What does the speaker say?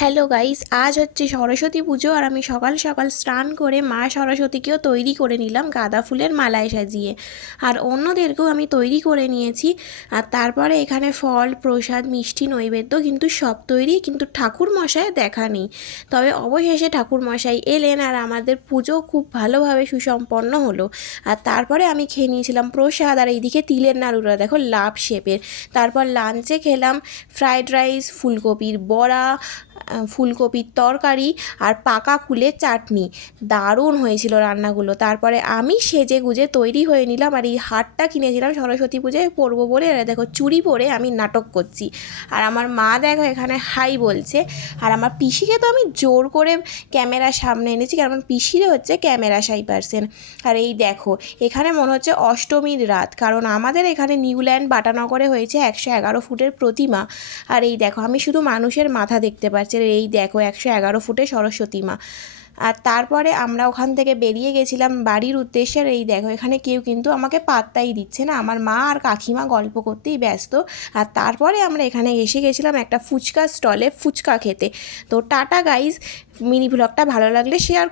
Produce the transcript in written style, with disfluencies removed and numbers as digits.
Hello guys, আজ হচ্ছে সরস্বতী পুজো আর আমি সকাল সকাল স্নান করে মা সরস্বতীকেও তৈরি করে নিলাম গাঁদা ফুলের মালায় সাজিয়ে। আর অন্যদেরকেও আমি তৈরি করে নিয়েছি। আর তারপরে এখানে ফল প্রসাদ মিষ্টি নৈবেদ্য কিন্তু সব তৈরি, কিন্তু ঠাকুর মশাই দেখা নেই। তবে অবশেষে ঠাকুর মশাই এলেন আর আমাদের পুজো খুব ভালোভাবে সুসম্পন্ন হলো। আর তারপরে আমি খেয়ে নিয়েছিলাম প্রসাদ, আর এইদিকে তিলের নাড়ুরা দেখো লাভ শেপের। তারপর লাঞ্চে খেলাম ফ্রাইড রাইস, ফুলকপির বড়া, ফুলকপির তরকারি আর পাকা কুলের চাটনি। দারুণ হয়েছিল রান্নাগুলো। তারপরে আমি সেজে গুজে তৈরি হয়ে নিলাম, আর এই হারটা কিনেছিলাম সরস্বতী পুজোয় পরবো বলে। আর দেখো চুড়ি পরে আমি নাটক করছি, আর আমার মা দেখো এখানে হাই বলছে। আর আমার পিসিকে তো আমি জোর করে ক্যামেরার সামনে এনেছি, কারণ আমার পিসিরে হচ্ছে ক্যামেরা শাই পার্সন। আর এই দেখো এখানে মনে হচ্ছে অষ্টমীর রাত, কারণ আমাদের এখানে নিউল্যান্ড বাটানগরে হয়েছে 111 ফুটের প্রতিমা। আর এই দেখো আমি শুধু মানুষের মাথা দেখতে পাচ্ছি, আর এই দেখো 111 ফুটে সরস্বতী মা। আর তারপরে আমরা ওখান থেকে বেরিয়ে গেছিলাম বাড়ির উদ্দেশ্যে। আর এই দেখো এখানে কেউ কিন্তু আমাকে পাত্তাই দিচ্ছে না, আমার মা আর কাকিমা গল্প করতেই ব্যস্ত। আর তারপরে আমরা এখানে এসে গেছিলাম একটা ফুচকা স্টলে ফুচকা খেতে। তো টাটা গাইজ, মিনি ব্লগটা ভালো লাগলে শেয়ার